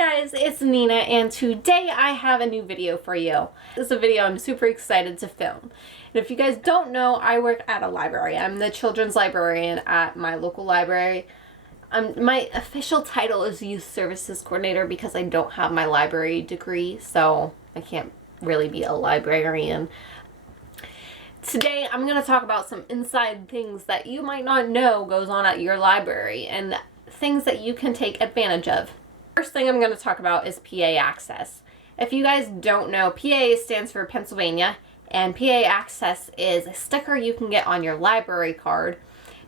guys, it's Nina, and today I have a new video for you. This is a video I'm super excited to film. And if you guys don't know, I work at a library. I'm the children's librarian at my local library. My official title is Youth Services Coordinator because I don't have my library degree, so I can't really be a librarian. Today I'm going to talk about some inside things that you might not know goes on at your library and things that you can take advantage of. First thing I'm going to talk about is PA Access. If you guys don't know, PA stands for Pennsylvania, and PA Access is a sticker you can get on your library card,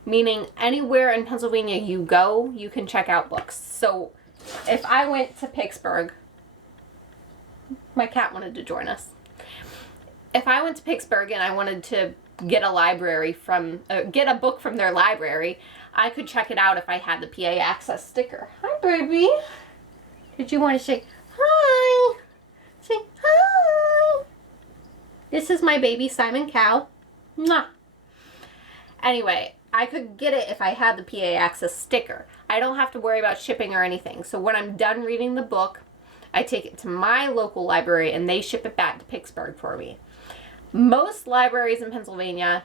meaning anywhere in Pennsylvania you go, you can check out books. So if I went to Pittsburgh, my cat wanted to join us. If I went to Pittsburgh and I wanted to get a book from their library, I could check it out if I had the PA Access sticker. Hi, baby. Did you want to say hi? Say hi. This is my baby Simon Cow. Mwah. Anyway, I could get it if I had the PA Access sticker. I don't have to worry about shipping or anything. So when I'm done reading the book, I take it to my local library and they ship it back to Pittsburgh for me. Most libraries in Pennsylvania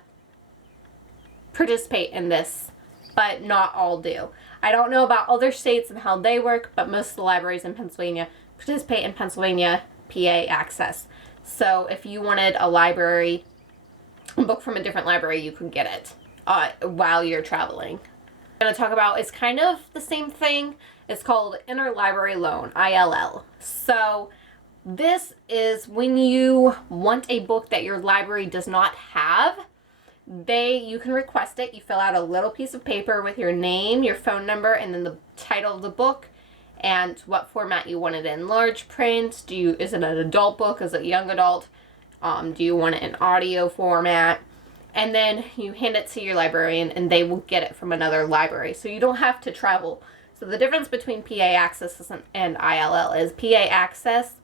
participate in this, but not all do. I don't know about other states and how they work, but most of the libraries in Pennsylvania participate in Pennsylvania PA Access. So if you wanted a book from a different library, you could get it while you're traveling. I'm going to talk about, it's kind of the same thing. It's called Interlibrary Loan, ILL. So this is when you want a book that your library does not have. You can request it. You fill out a little piece of paper with your name, your phone number, and then the title of the book and what format you want it in. Large print? Is it an adult book? Is it young adult? Do you want it in audio format? And then you hand it to your librarian and they will get it from another library. So you don't have to travel. So the difference between PA Access and ILL is PA Access,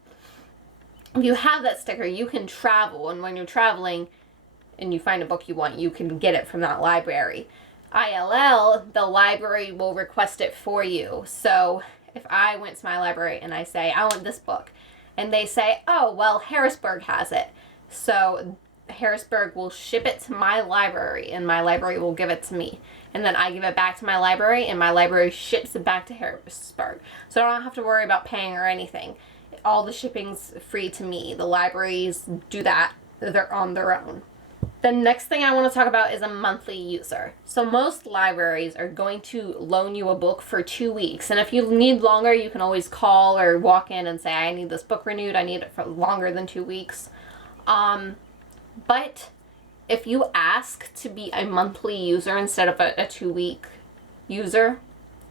if you have that sticker, you can travel, and when you're traveling and you find a book you want, you can get it from that library. ILL, the library will request it for you. So if I went to my library and I say, I want this book, and they say, oh, well, Harrisburg has it. So Harrisburg will ship it to my library, and my library will give it to me. And then I give it back to my library, and my library ships it back to Harrisburg. So I don't have to worry about paying or anything. All the shipping's free to me. The libraries do that. They're on their own. The next thing I want to talk about is a monthly user. So most libraries are going to loan you a book for 2 weeks. And if you need longer, you can always call or walk in and say, I need this book renewed. I need it for longer than 2 weeks. But if you ask to be a monthly user instead of a 2-week user,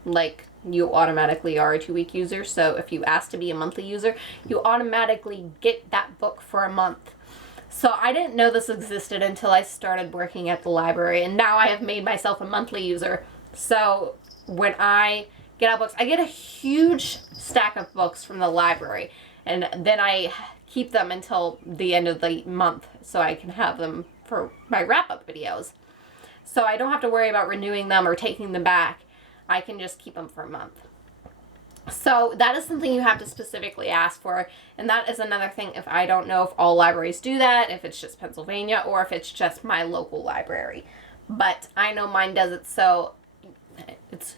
like you automatically are a 2-week user. So if you ask to be a monthly user, you automatically get that book for a month. So I didn't know this existed until I started working at the library, and now I have made myself a monthly user. So when I get out books, I get a huge stack of books from the library, and then I keep them until the end of the month so I can have them for my wrap-up videos. So I don't have to worry about renewing them or taking them back. I can just keep them for a month. So that is something you have to specifically ask for, and that is another thing if I don't know if all libraries do that, if it's just Pennsylvania, or if it's just my local library. But I know mine does it, so it's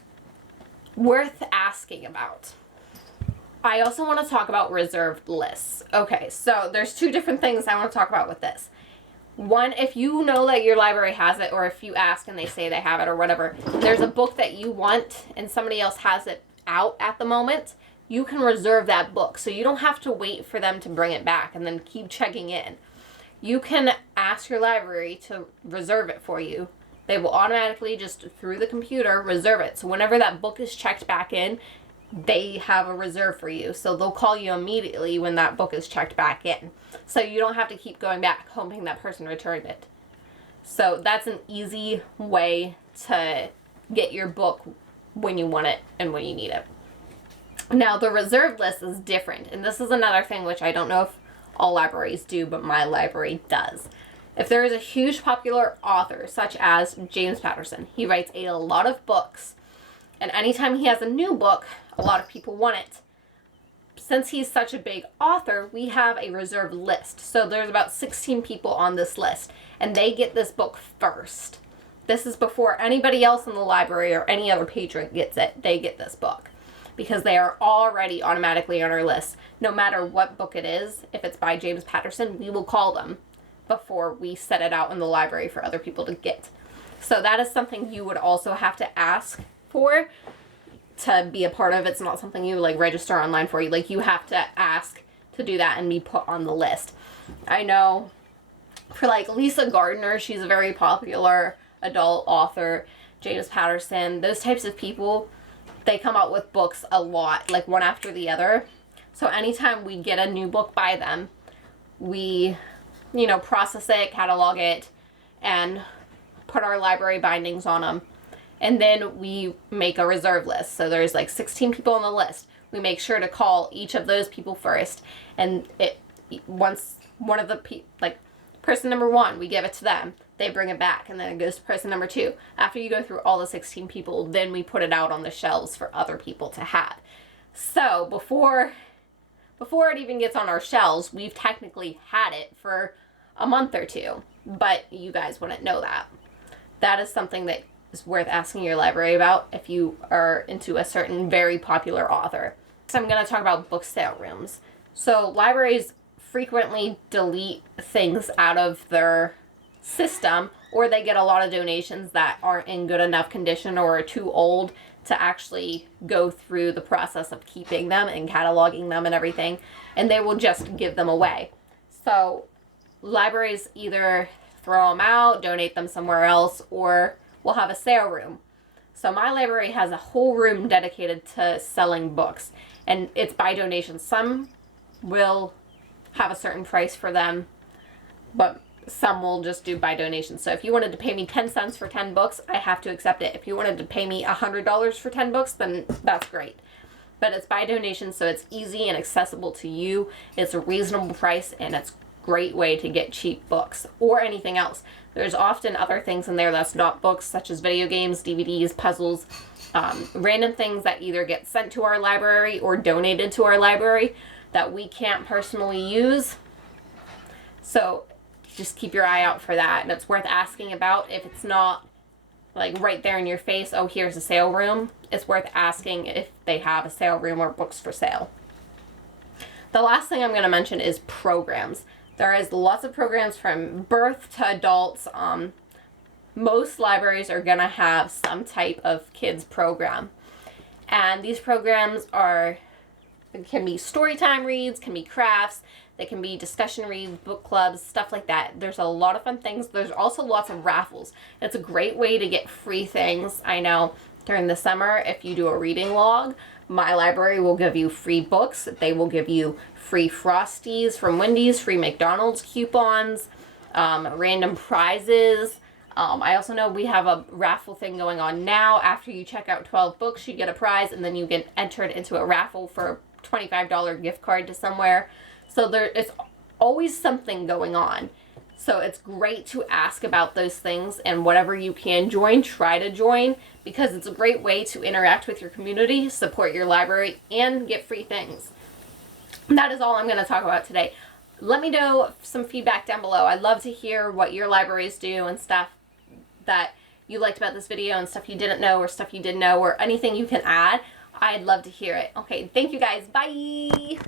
worth asking about. I also want to talk about reserved lists. Okay, so there's two different things I want to talk about with this. One, if you know that your library has it, or if you ask and they say they have it or whatever, there's a book that you want and somebody else has it out at the moment, you can reserve that book. So you don't have to wait for them to bring it back and then keep checking in. You can ask your library to reserve it for you. They will automatically, just through the computer, reserve it. So whenever that book is checked back in, they have a reserve for you. So they'll call you immediately when that book is checked back in. So you don't have to keep going back hoping that person returned it. So that's an easy way to get your book when you want it and when you need it. Now the reserved list is different, and this is another thing which I don't know if all libraries do, but my library does. If there is a huge popular author such as James Patterson, he writes a lot of books, and anytime he has a new book, a lot of people want it. since he's such a big author, we have a reserved list. So there's about 16 people on this list, and they get this book first. This is before anybody else in the library or any other patron gets it. They get this book because they are already automatically on our list. No matter what book it is, if it's by James Patterson, we will call them before we set it out in the library for other people to get. So that is something you would also have to ask for to be a part of. It's not something you like register online for. Like, you have to ask to do that and be put on the list. I know for like Lisa Gardner, she's a very popular adult author. James Patterson, those types of people, they come out with books a lot, like one after the other. So anytime we get a new book by them, we, you know, process it, catalog it, and put our library bindings on them. And then we make a reserve list. So there's like 16 people on the list. We make sure to call each of those people first. And once one of the like person number 1, we give it to them. They bring it back, and then it goes to person number 2. After you go through all the 16 people, then we put it out on the shelves for other people to have. So before it even gets on our shelves, we've technically had it for a month or 2, but you guys wouldn't know that. That is something that is worth asking your library about if you are into a certain very popular author. So I'm going to talk about book sale rooms. So libraries frequently delete things out of their system, or they get a lot of donations that aren't in good enough condition or are too old to actually go through the process of keeping them and cataloging them and everything, and they will just give them away. So libraries either throw them out, donate them somewhere else, or will have a sale room. So my library has a whole room dedicated to selling books, and it's by donation. Some will have a certain price for them, but some will just do by donation. So if you wanted to pay me 10 cents for 10 books, I have to accept it. If you wanted to pay me $100 for 10 books, then that's great. But it's by donation, so it's easy and accessible to you. It's a reasonable price, and it's a great way to get cheap books or anything else. There's often other things in there that's not books, such as video games, DVDs, puzzles, random things that either get sent to our library or donated to our library that we can't personally use. So just keep your eye out for that, and it's worth asking about. If it's not like right there in your face, oh, here's a sale room, it's worth asking if they have a sale room or books for sale. The last thing I'm going to mention is programs. There is lots of programs from birth to adults. Most libraries are going to have some type of kids program, and these programs can be story time reads, can be crafts, they can be discussion reads, book clubs, stuff like that. There's a lot of fun things. There's also lots of raffles. It's a great way to get free things. I know during the summer, if you do a reading log, my library will give you free books. They will give you free Frosties from Wendy's, free McDonald's coupons, random prizes. I also know we have a raffle thing going on now. After you check out 12 books, you get a prize, and then you get entered into a raffle for a $25 gift card to somewhere. So it's always something going on. So it's great to ask about those things, and whatever you can join, try to join, because it's a great way to interact with your community, support your library, and get free things. That is all I'm going to talk about today. Let me know some feedback down below. I'd love to hear what your libraries do and stuff that you liked about this video, and stuff you didn't know or stuff you did know, or anything you can add. I'd love to hear it. Okay, thank you guys. Bye!